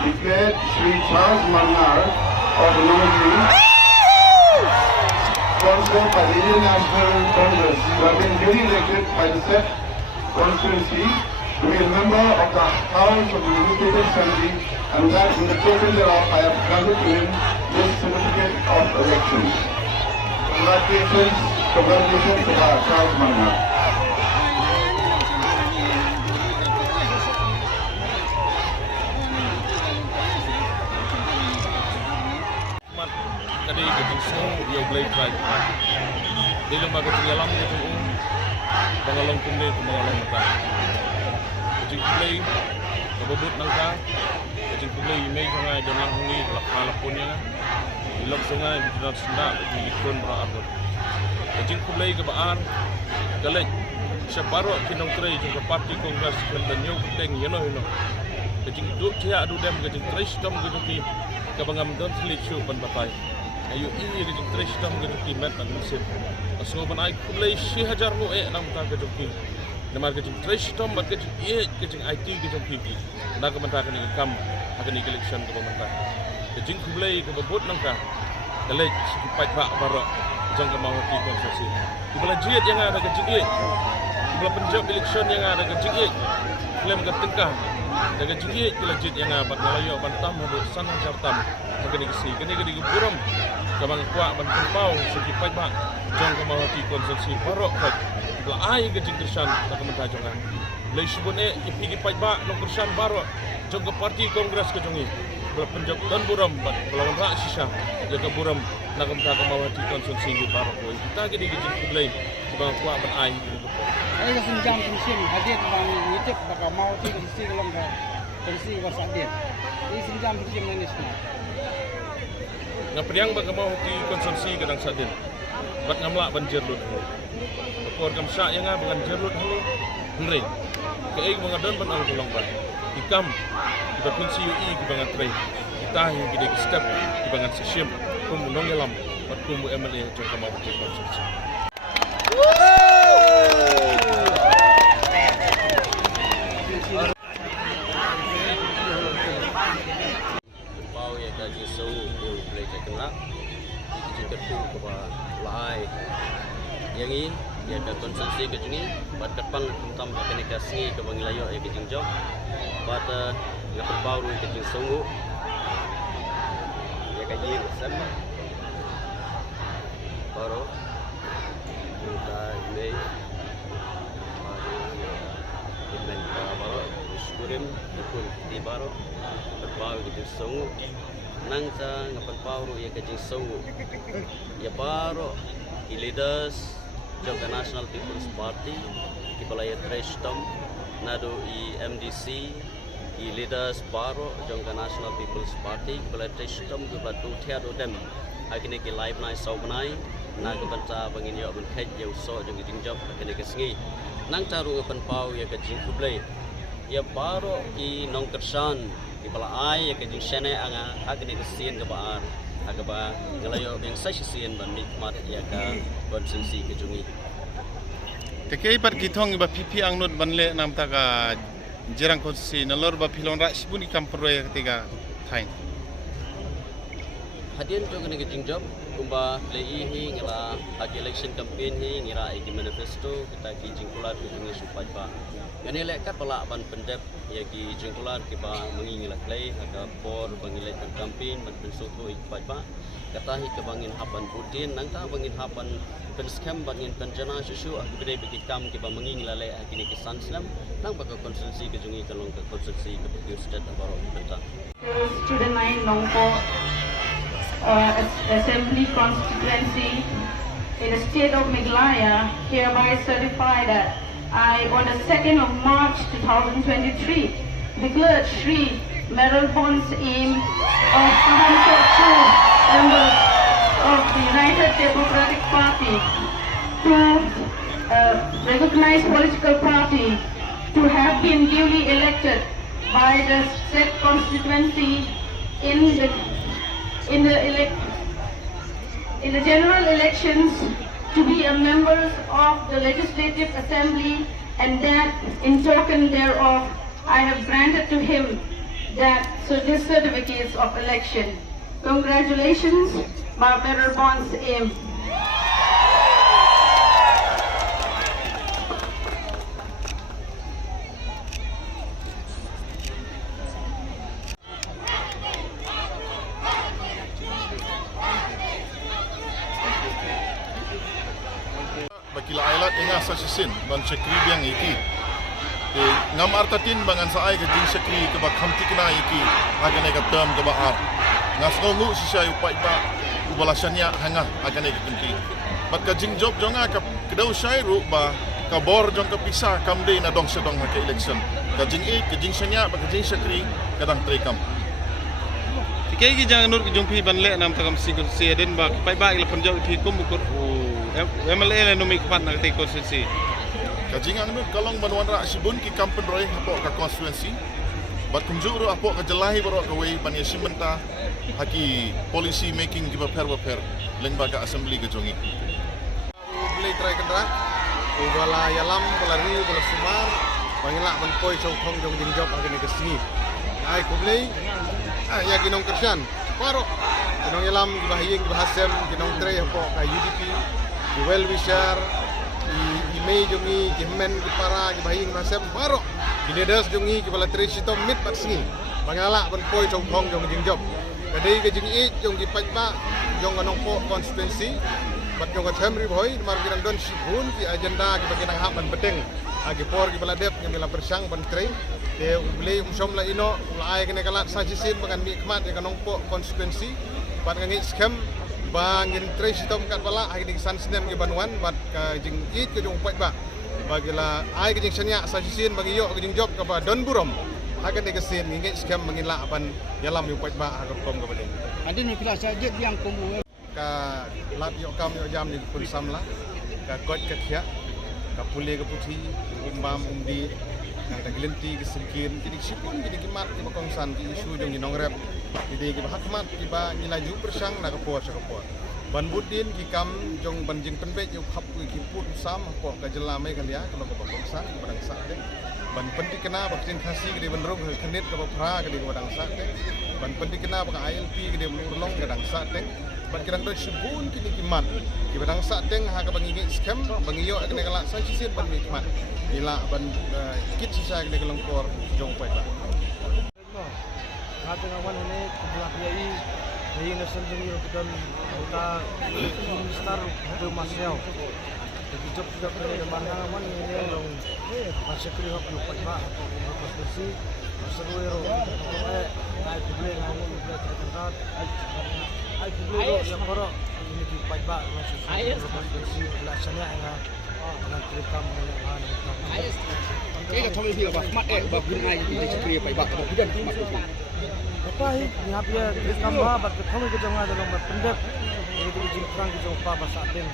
declared Sri Charles Mannar of Nongri, sponsored by the Indian National Congress, who have been duly elected by the said constituency to be a member of the House of the Legislative Assembly, and that in the token thereof I have granted to him this certificate of election. Congratulations to Charles Mannar. Kadi ketingso dia boleh try. Di lembaga pengalam itu pengalam kumde pengalam mata. Kecing play kebobot nangka. Kecing play image sangai jangan hungi lakala punya. Ilok sangai tidak sendak di ikon berabot. Kecing play kebaan galek separo kinong tray juga parti kongres kendanyo teng yeno. Kecing duk dia adu dem kecing tray sistem gitu kabangam don slichu pan batai. Ayo ini kecing tray sistem gitu met dan mesin. Asal pan ai kulai 1000 mo nam ta kecing. Nama kecing tray sistem bat kecing IT kecing pipi. Nak mentakan ini kam akan election ke pemerintah. Kecing kulai ke bebut nangka. Galek sipat bak barok jangka mahoti konstitusi. Kepala jihad yang ada kecing kepala penjawab election yang ada kecing klaim ke tengah. Jaga jingit kila jit yang abat ngalayo bantam habis sana jartam magani kesi kini buram kabang kuat bantam pau segi pajak jong kemahati konsensi barok kat kila ai gajing kersan tak mentah jongan lei subune ipigi pajak no kersan barok jong ke parti kongres ke jongi kila penjab dan buram belawan rak sisa jaga buram nak mentah kemahati konsensi barok kita gini gajing kulai kabang kuat ban ai Saya senjam pensiun hadir bang YouTube bakal mau ti isi dalam pensi was hadir. Ini senjam pensiun manisnya. Ngapediang bakal mau ti konsumsi kadang sadin. Bat ngamlak banjir lut. Kor kam syak yang banjir lut hulu. Ngren. Keik mengadon ban al tolong bat. Ikam kita pensi UI ki bangat tray. Kita yang kita step ki bangat sesiam kum nong yalam bat kum MLA jong ka mau ti konsumsi. Kaji so eu boleh cakap di kertu kepada lai yang ini dia ada konsumsi kejungi buat depan tentang komunikasi ke bangilayo yang kejung job buat ngapel baru kejung songo ya kaji sama baru kita ini event baru syukurim pun di baru berbau kejung songo nang sa ngapal pauro ya kajing songo ya baro i leaders jangka National People's Party ki balaya trestom nado i MDC i leaders baro jangka National People's Party ki balaya trestom ki batu thiado dem akine ki live nai saubanai na ka banta bangin yo ban khet yo so jang ki job akine ki sngi nang taru ngapan pau ya kajing kublai ya baro i nong kersan kepala ai ke jing sene anga agni ke sien ke baar aga ba ngalayo yang sai sien ban nikmat ya ka konsensi ke jungi tekei par githong ba pipi angnut banle nam ta ka jirang konsensi nalor ba pilon ra sibuni kamproy ketiga thain hadian to kene ke jing job kumba lei hi ngala ag election campaign hi ngira i manifesto kita ki jing kulat ke jungi supai ba yani lek kat pala ban pendep ya ki jengkular ki ba mengi ngila klei aga por bangilai campaign ban pensoto ikpai ba kata hi ke bangin hapan putin nang ta bangin hapan penskam bangin penjana susu agde bagi kam ki ba mengi ngila le kini ki sanslam nang ba konsensi ke jungi kalong ke konsensi ke pure state baro benta student 9 Nongpo assembly constituency in the state of Meghalaya hereby certify that I, on the 2nd of March 2023, declared Sri Meral Bonds aim of 202 members of the United Democratic Party to recognized political party to have been duly elected by the said constituency in the general elections to be a member of the Legislative Assembly, and that in token thereof I have granted to him these certificates of election. Congratulations, Barbara Bonds M. Bakila ailat inga sa sisin ban sekri biang iki. Ngam artatin bangan sa ai gajing sekri ke bak hamti kena iki agane ka term ke ba ar. Ngas ngu si sai upai ba ubalasannya hanga agane ka kenti. Bat gajing job jonga ka kedau sai ru ba ka bor jong ka pisa kamde na dong sedong ha ke election. Gajing sanya ba gajing sekri kadang trekam. Tikai ki jangan nur ki jumpi banle nam takam sigur siaden ba pai ba ila panjau pi kum bukur MLA na numik pan na tay constituency. Kajing ang nur kalong banwan ra sibun ki kampen roy apo ka constituency. Bat kumjuro apo ka jalahi baro ka way ban yasimenta haki policy making giba per leng baga assembly ka jongi. Ulay try kendra. Wala yalam wala ri wala sumar bangila ban poi chau thong jong ding job agane ka singi. Ai kublay ya ginong kersian. Paro. Ginong yalam giba hiyeng giba hasem ginong tray apo ka UDP well wisher imei jongi kimen para gibahing masem baro giledas jongi kibala trisito mit patsingi bangala ban poi chong thong jong jing job kadai ke jing e jong gi pajba jong anong po constituency bat jong ka thamri boy mar girang don sibun ki agenda ki baginang haban beteng agi por gi bala dep ngila bersang ban tray te ulei umsom la ino ulai kene kalat sajisin bagan mi khmat ke anong po constituency bat ngi scam bangin trace tom kat bala ai ding san snem ke banwan bat ka jing it ke jong pai ba bagila ai ke jing sanya sa sisin bagi yo ke jing job ka ba don burom akan de kesin ngi scam mangila ban yalam yu pai ba agam kom ka bade Adin ni pila saja biang kumu. ka lat yo kam yo jam ni pun samla ka kot ka khia ka pule ka puthi umbam umdi nang daglenti ke singkin jadi sipun jadi kimat ki bakong san ki isu jong nong rep jadi ki hakmat ki ba nilaju persang na kapor sa kapor ban budin ki kam jong banjing penbe yo khap ki put sam ko ka jelame kan dia kalau ka bakong san badang sa de ban pendi kena baksin khasi ki ban rong khnit ka phra ki badang sa de ban pendi kena ba ILP ki de urlong ka dang sa de ban kirang do sibun ki kimat ki badang sa de ha ka bangi scam bangi yo ka kala sa sisin ban kimat ila ban kit sisa ke kelongkor jong pai ba ngata ngawan ini kublah yai yai nasan jeng yo kita star ke masel jadi job sudah pada mana ngawan ini long masih kiri hok yo pai ba konstitusi seru ero ai kublah ngawan kublah terkenal ai kublah yang koro ini di pai ba masih konstitusi pelaksana yang nak rekam Kaya ka thami pila ba mat ba gunai di sekri pai ba ko bidan mat ko. Apa hi यहाँ पे rekam ba bat thami ke jong ada lomba pendep itu jing krang ke jong pa ba sa den